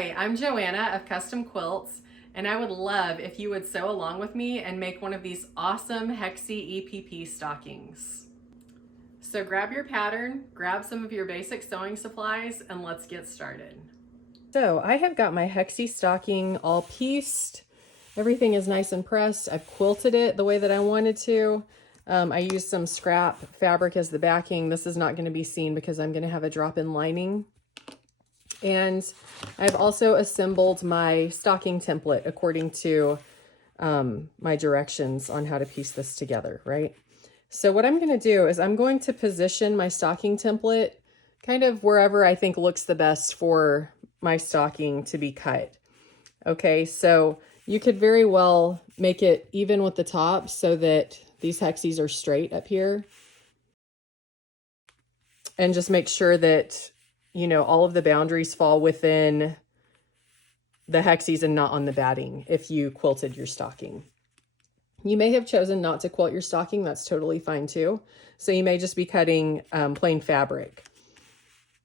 Hi, I'm Joanna of Kustom Kwilts, and I would love if you would sew along with me and make one of these awesome Hexie EPP stockings. So grab your pattern, grab some of your basic sewing supplies, and let's get started. So I have got my Hexie stocking all pieced. Everything is nice and pressed. I've quilted it the way that I wanted to. I used some scrap fabric as the backing. This is not going to be seen because I'm going to have a drop-in lining. And I've also assembled my stocking template according to my directions on how to piece this together, right? So what I'm going to do is I'm going to position my stocking template kind of wherever I think looks the best for my stocking to be cut. Okay, so you could very well make it even with the top so that these hexies are straight up here. And just make sure that, you know, all of the boundaries fall within the hexies and not on the batting if you quilted your stocking. You may have chosen not to quilt your stocking. That's totally fine too. So you may just be cutting plain fabric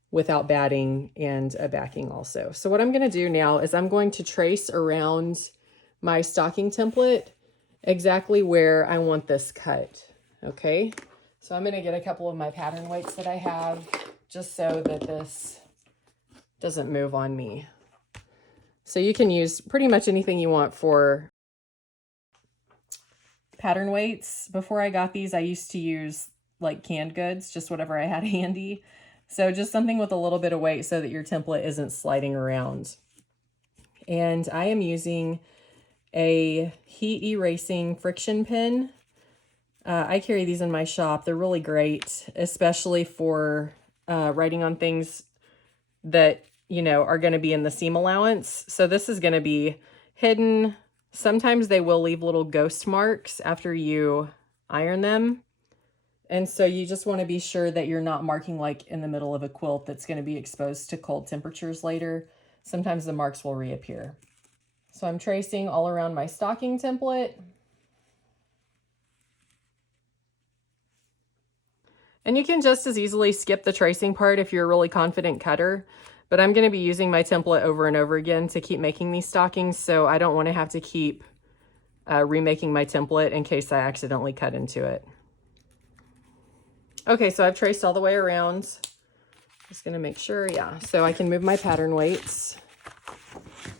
without batting and a backing also. So what I'm going to do now is I'm going to trace around my stocking template exactly where I want this cut. Okay, so I'm going to get a couple of my pattern weights that I have just so that this doesn't move on me. So you can use pretty much anything you want for pattern weights. Before I got these, I used to use like canned goods, just whatever I had handy. So just something with a little bit of weight so that your template isn't sliding around. And I am using a heat erasing friction pin. I carry these in my shop. They're really great, especially for writing on things that, you know, are going to be in the seam allowance. So this is going to be hidden. Sometimes they will leave little ghost marks after you iron them. And so you just want to be sure that you're not marking like in the middle of a quilt that's going to be exposed to cold temperatures later. Sometimes the marks will reappear. So I'm tracing all around my stocking template. And you can just as easily skip the tracing part if you're a really confident cutter. But I'm going to be using my template over and over again to keep making these stockings, so I don't want to have to keep remaking my template in case I accidentally cut into it. Okay, so I've traced all the way around. Just going to make sure, yeah. So I can move my pattern weights.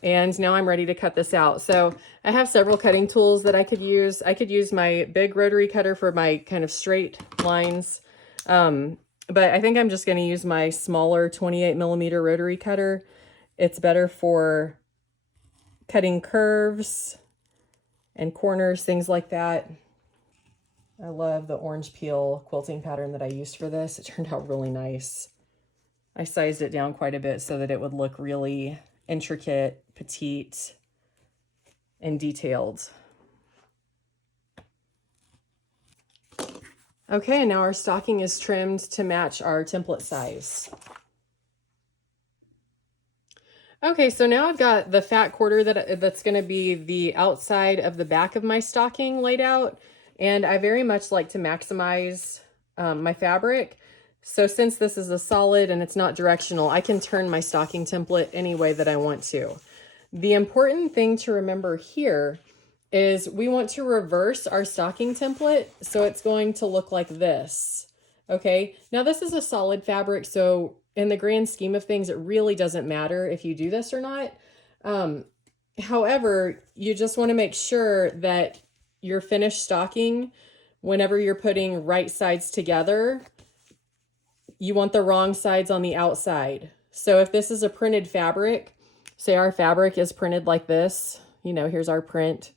And now I'm ready to cut this out. So I have several cutting tools that I could use. I could use my big rotary cutter for my kind of straight lines. But I think I'm just going to use my smaller 28mm rotary cutter. It's better for cutting curves and corners, things like that. I love the orange peel quilting pattern that I used for this. It turned out really nice. I sized it down quite a bit so that it would look really intricate, petite, and detailed. Okay, and now our stocking is trimmed to match our template size. Okay, so now I've got the fat quarter that's going to be the outside of the back of my stocking laid out, and I very much like to maximize my fabric. So since this is a solid and it's not directional, I can turn my stocking template any way that I want to. The important thing to remember here is we want to reverse our stocking template, so it's going to look like this. Okay, now this is a solid fabric, so in the grand scheme of things, it really doesn't matter if you do this or not. However, you just want to make sure that your finished stocking, whenever you're putting right sides together, you want the wrong sides on the outside. So if this is a printed fabric, say our fabric is printed like this, you know, here's our print.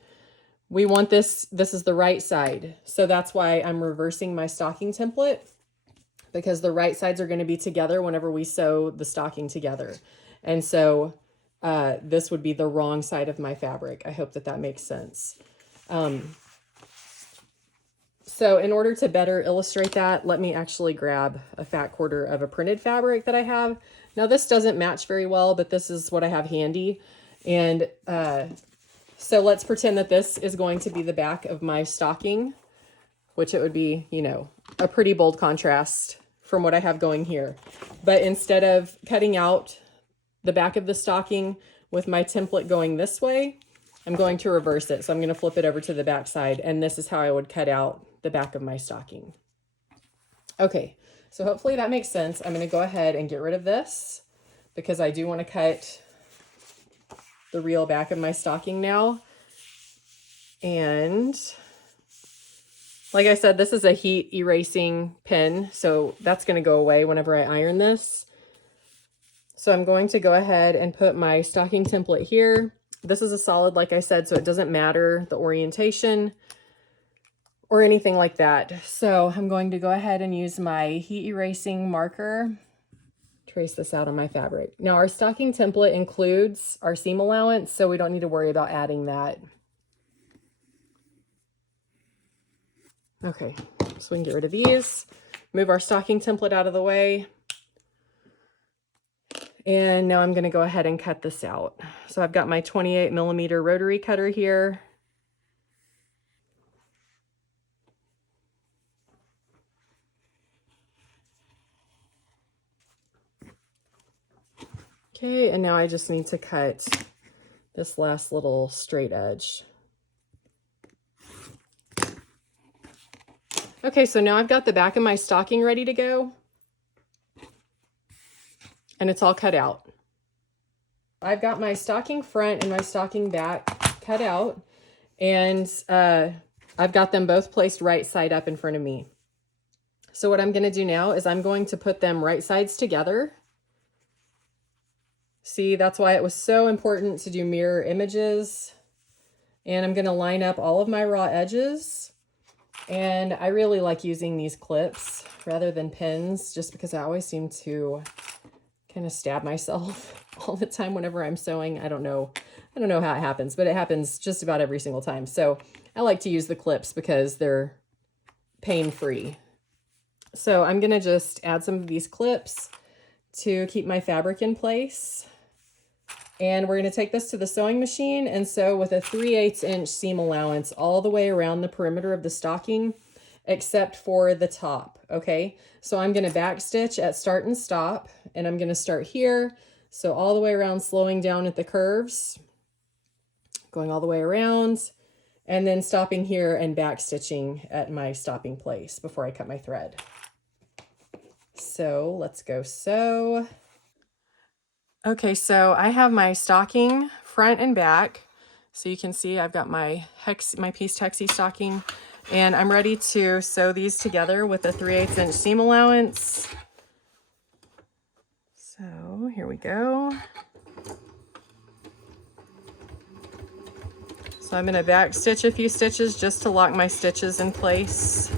We want this is the right side. So that's why I'm reversing my stocking template, because the right sides are going to be together whenever we sew the stocking together. And so this would be the wrong side of my fabric. I hope that that makes sense. So in order to better illustrate that, let me actually grab a fat quarter of a printed fabric that I have. Now this doesn't match very well, but this is what I have handy. And so let's pretend that this is going to be the back of my stocking, which it would be, you know, a pretty bold contrast from what I have going here. But instead of cutting out the back of the stocking with my template going this way, I'm going to reverse it. So I'm going to flip it over to the back side, and this is how I would cut out the back of my stocking. Okay, so hopefully that makes sense. I'm going to go ahead and get rid of this because I do want to cut the real back of my stocking now. And like I said, this is a heat erasing pen, so that's going to go away whenever I iron this. So I'm going to go ahead and put my stocking template here. This is a solid, like I said, so it doesn't matter the orientation or anything like that. So I'm going to go ahead and use my heat erasing marker, trace this out on my fabric. Now our stocking template includes our seam allowance, so we don't need to worry about adding that. Okay, so we can get rid of these, move our stocking template out of the way. And now I'm going to go ahead and cut this out. So I've got my 28mm rotary cutter here. Okay, and now I just need to cut this last little straight edge. Okay, so now I've got the back of my stocking ready to go. And it's all cut out. I've got my stocking front and my stocking back cut out, and I've got them both placed right side up in front of me. So what I'm going to do now is I'm going to put them right sides together. See, that's why it was so important to do mirror images. And I'm going to line up all of my raw edges. And I really like using these clips rather than pins, just because I always seem to kind of stab myself all the time whenever I'm sewing. I don't know how it happens, but it happens just about every single time. So I like to use the clips because they're pain-free. So I'm going to just add some of these clips to keep my fabric in place. And we're going to take this to the sewing machine and sew with a 3/8 inch seam allowance all the way around the perimeter of the stocking, except for the top. Okay, so I'm going to back stitch at start and stop, and I'm going to start here. So all the way around, slowing down at the curves, going all the way around, and then stopping here and back stitching at my stopping place before I cut my thread. So let's go sew. Okay, so I have my stocking front and back. So you can see I've got my pieced Hexie stocking, and I'm ready to sew these together with a 3/8 inch seam allowance. So here we go. So I'm going to back stitch a few stitches just to lock my stitches in place.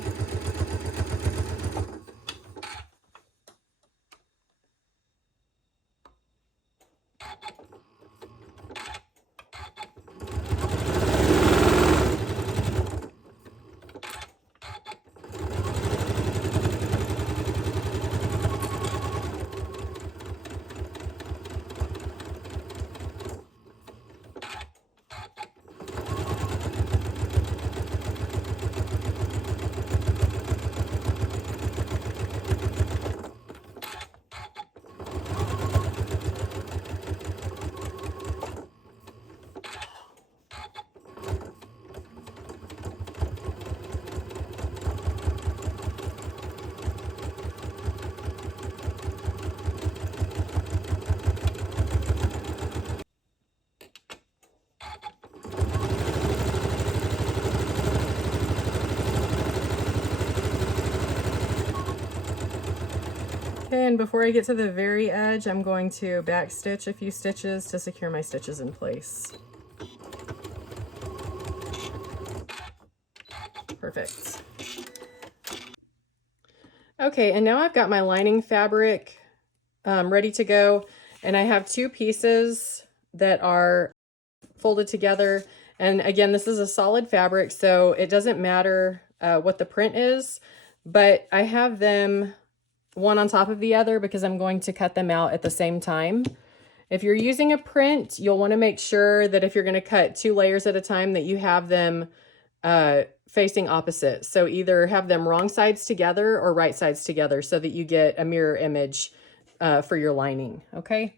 Okay, and before I get to the very edge, I'm going to back stitch a few stitches to secure my stitches in place. Perfect. Okay, and now I've got my lining fabric ready to go, and I have two pieces that are folded together. And again, this is a solid fabric, so it doesn't matter what the print is, but I have them one on top of the other because I'm going to cut them out at the same time. If you're using a print, you'll want to make sure that if you're going to cut 2 layers at a time, that you have them facing opposite. So either have them wrong sides together or right sides together so that you get a mirror image for your lining. Okay.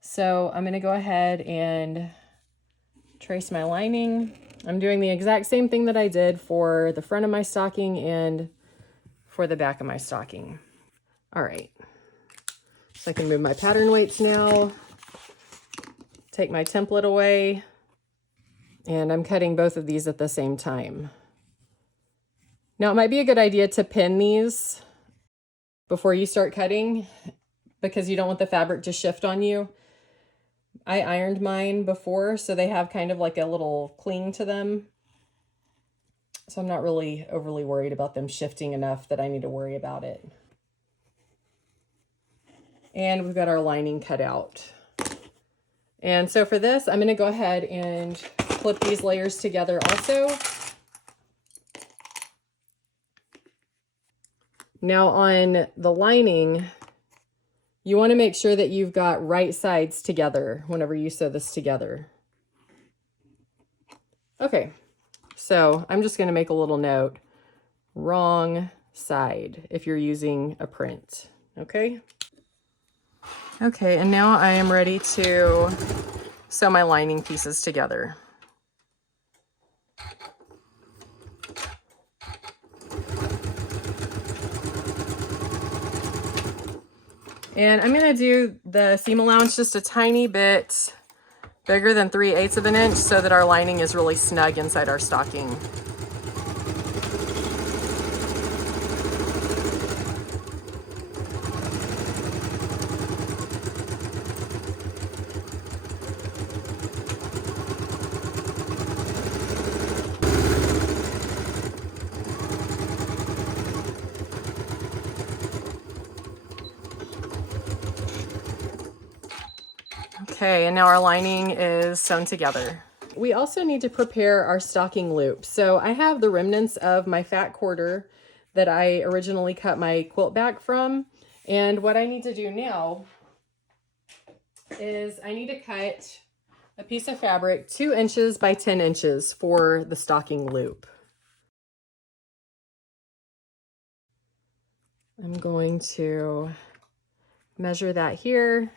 So I'm going to go ahead and trace my lining. I'm doing the exact same thing that I did for the front of my stocking and for the back of my stocking. All right, so I can move my pattern weights now, take my template away, and I'm cutting both of these at the same time. Now it might be a good idea to pin these before you start cutting because you don't want the fabric to shift on you. I ironed mine before, so they have kind of like a little cling to them. So I'm not really overly worried about them shifting enough that I need to worry about it. And we've got our lining cut out. And so for this, I'm going to go ahead and clip these layers together also. Now on the lining, you want to make sure that you've got right sides together whenever you sew this together. Okay, so I'm just going to make a little note. Wrong side if you're using a print, okay? Okay, and now I am ready to sew my lining pieces together. And I'm gonna do the seam allowance just a tiny bit bigger than 3/8 of an inch so that our lining is really snug inside our stocking. Okay, and now our lining is sewn together. We also need to prepare our stocking loop. So I have the remnants of my fat quarter that I originally cut my quilt back from. And what I need to do now is I need to cut a piece of fabric 2 inches by 10 inches for the stocking loop. I'm going to measure that here.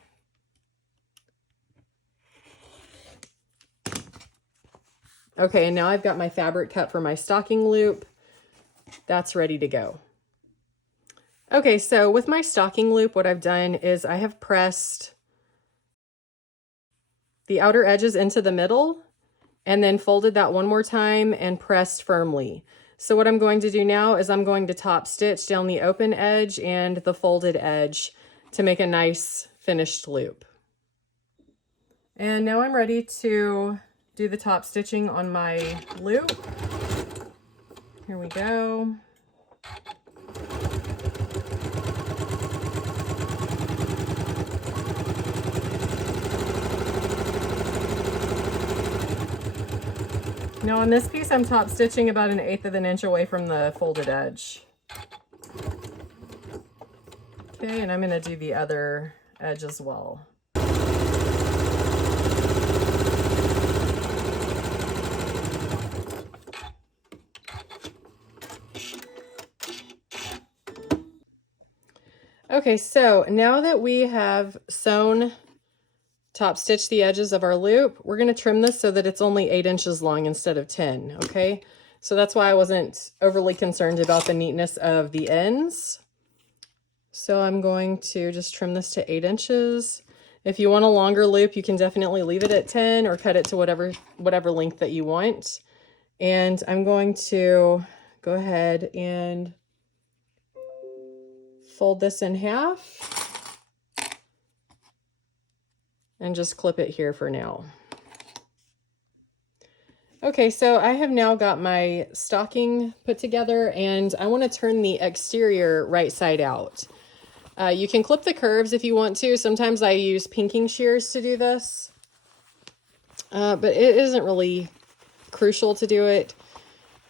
Okay, and now I've got my fabric cut for my stocking loop. That's ready to go. Okay, so with my stocking loop, what I've done is I have pressed the outer edges into the middle and then folded that one more time and pressed firmly. So what I'm going to do now is I'm going to top stitch down the open edge and the folded edge to make a nice finished loop. And now I'm ready to do the top stitching on my loop. Here we go. Now on this piece, I'm top stitching about 1/8 of an inch away from the folded edge. Okay, and I'm going to do the other edge as well. Okay, so now that we have sewn, top stitched the edges of our loop, we're going to trim this so that it's only 8 inches long instead of 10, okay? So that's why I wasn't overly concerned about the neatness of the ends. So I'm going to just trim this to 8 inches. If you want a longer loop, you can definitely leave it at 10 or cut it to whatever length that you want. And I'm going to go ahead and fold this in half and just clip it here for now. Okay, so I have now got my stocking put together and I want to turn the exterior right side out. You can clip the curves if you want to. Sometimes I use pinking shears to do this, but it isn't really crucial to do it.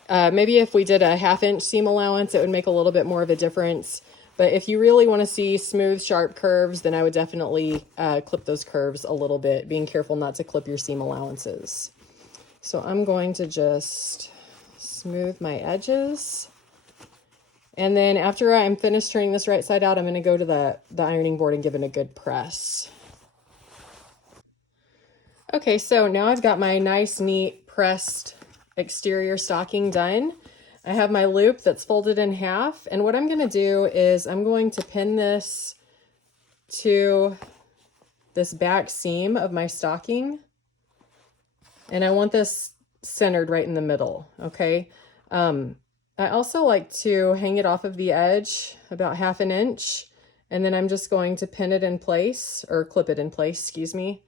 Maybe if we did a 1/2 inch seam allowance, it would make a little bit more of a difference. But if you really want to see smooth, sharp curves, then I would definitely clip those curves a little bit, being careful not to clip your seam allowances. So I'm going to just smooth my edges. And then after I'm finished turning this right side out, I'm going to go to the ironing board and give it a good press. Okay, so now I've got my nice, neat, pressed exterior stocking done. I have my loop that's folded in half, and what I'm going to do is I'm going to pin this to this back seam of my stocking, and I want this centered right in the middle, okay? I also like to hang it off of the edge about 1/2 inch, and then I'm just going to pin it in place, or clip it in place, excuse me.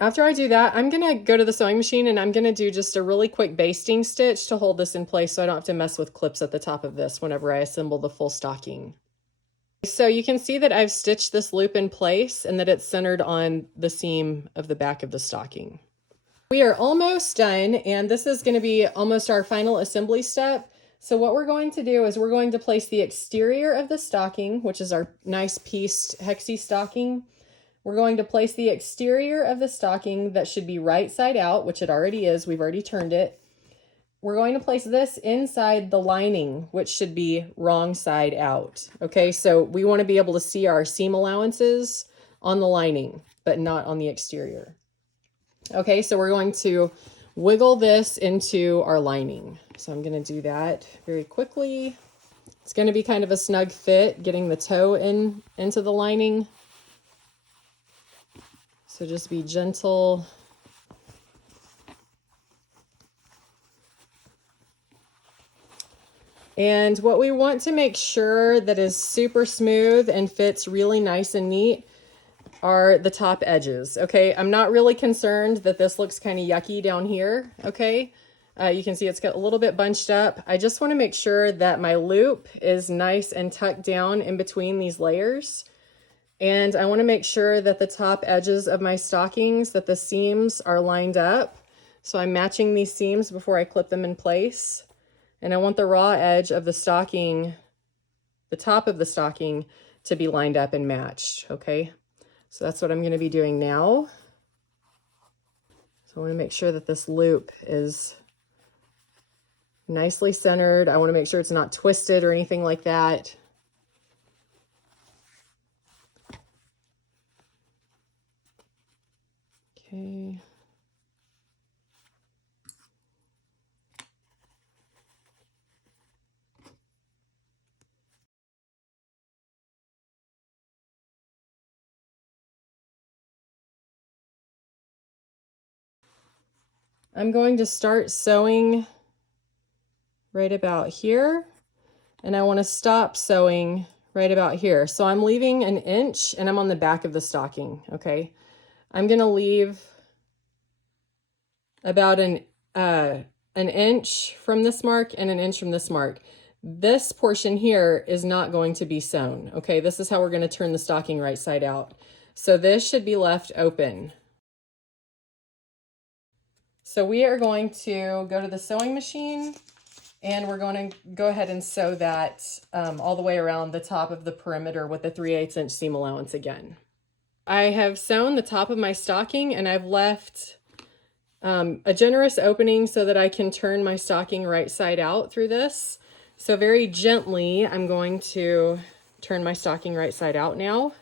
After I do that, I'm gonna go to the sewing machine and I'm gonna do just a really quick basting stitch to hold this in place so I don't have to mess with clips at the top of this whenever I assemble the full stocking. So you can see that I've stitched this loop in place and that it's centered on the seam of the back of the stocking. We are almost done, and this is gonna be almost our final assembly step. So what we're going to do is we're going to place the exterior of the stocking, which is our nice pieced Hexie stocking. We're going to place the exterior of the stocking that should be right side out, which it already is. We've already turned it. We're going to place this inside the lining, which should be wrong side out. Okay, so we want to be able to see our seam allowances on the lining, but not on the exterior. Okay, so we're going to wiggle this into our lining. So I'm going to do that very quickly. It's going to be kind of a snug fit, getting the toe into the lining. So just be gentle. And what we want to make sure that is super smooth and fits really nice and neat are the top edges, okay? I'm not really concerned that this looks kind of yucky down here, okay? You can see it's got a little bit bunched up. I just want to make sure that my loop is nice and tucked down in between these layers. And I want to make sure that the top edges of my stockings, that the seams are lined up. So I'm matching these seams before I clip them in place. And I want the raw edge of the stocking, the top of the stocking, to be lined up and matched, okay? So that's what I'm going to be doing now. So I want to make sure that this loop is nicely centered. I want to make sure it's not twisted or anything like that. Okay. I'm going to start sewing right about here, and I want to stop sewing right about here. So I'm leaving 1 inch, and I'm on the back of the stocking, okay? I'm going to leave about an inch from this mark and 1 inch from this mark. This portion here is not going to be sewn, okay? This is how we're going to turn the stocking right side out. So this should be left open. So we are going to go to the sewing machine, and we're going to go ahead and sew that all the way around the top of the perimeter with the 3/8 inch seam allowance again. I have sewn the top of my stocking, and I've left a generous opening so that I can turn my stocking right side out through this. So very gently, I'm going to turn my stocking right side out now.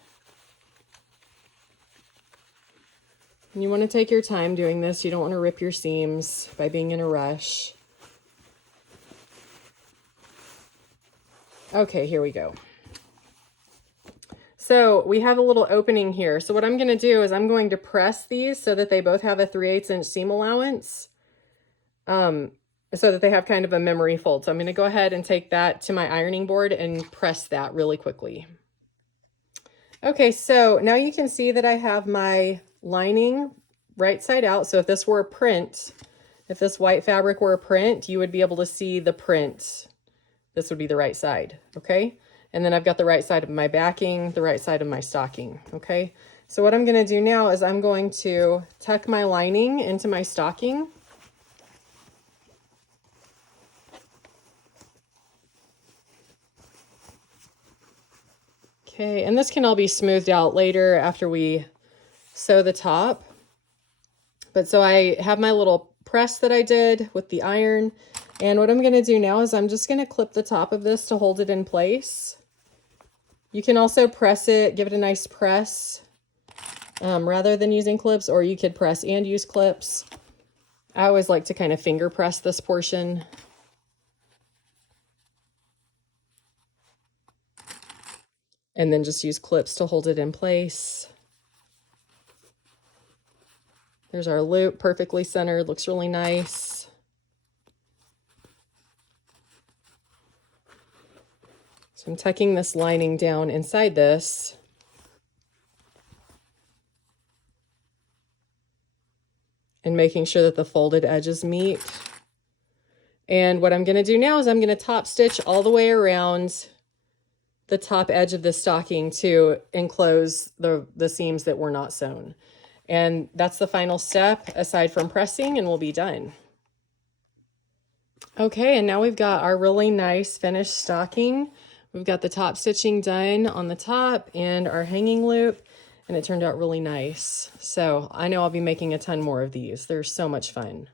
And you want to take your time doing this. You don't want to rip your seams by being in a rush. Okay, here we go. So we have a little opening here. So what I'm going to do is I'm going to press these so that they both have a 3/8 inch seam allowance, so that they have kind of a memory fold. So I'm going to go ahead and take that to my ironing board and press that really quickly. Okay, so now you can see that I have my lining right side out. So if this were a print, if this white fabric were a print, you would be able to see the print. This would be the right side, okay? And then I've got the right side of my backing, the right side of my stocking, okay? So what I'm gonna do now is I'm going to tuck my lining into my stocking. Okay, and this can all be smoothed out later after we sew the top. But so I have my little press that I did with the iron. And what I'm gonna do now is I'm just gonna clip the top of this to hold it in place. You can also press it, give it a nice press rather than using clips, or you could press and use clips. I always like to kind of finger press this portion. And then just use clips to hold it in place. There's our loop, perfectly centered, looks really nice. So I'm tucking this lining down inside this. And making sure that the folded edges meet. And what I'm going to do now is I'm going to top stitch all the way around the top edge of the stocking to enclose the seams that were not sewn. And that's the final step aside from pressing, and we'll be done. Okay, and now we've got our really nice finished stocking. We've got the top stitching done on the top and our hanging loop, and it turned out really nice. So I know I'll be making a ton more of these. They're so much fun.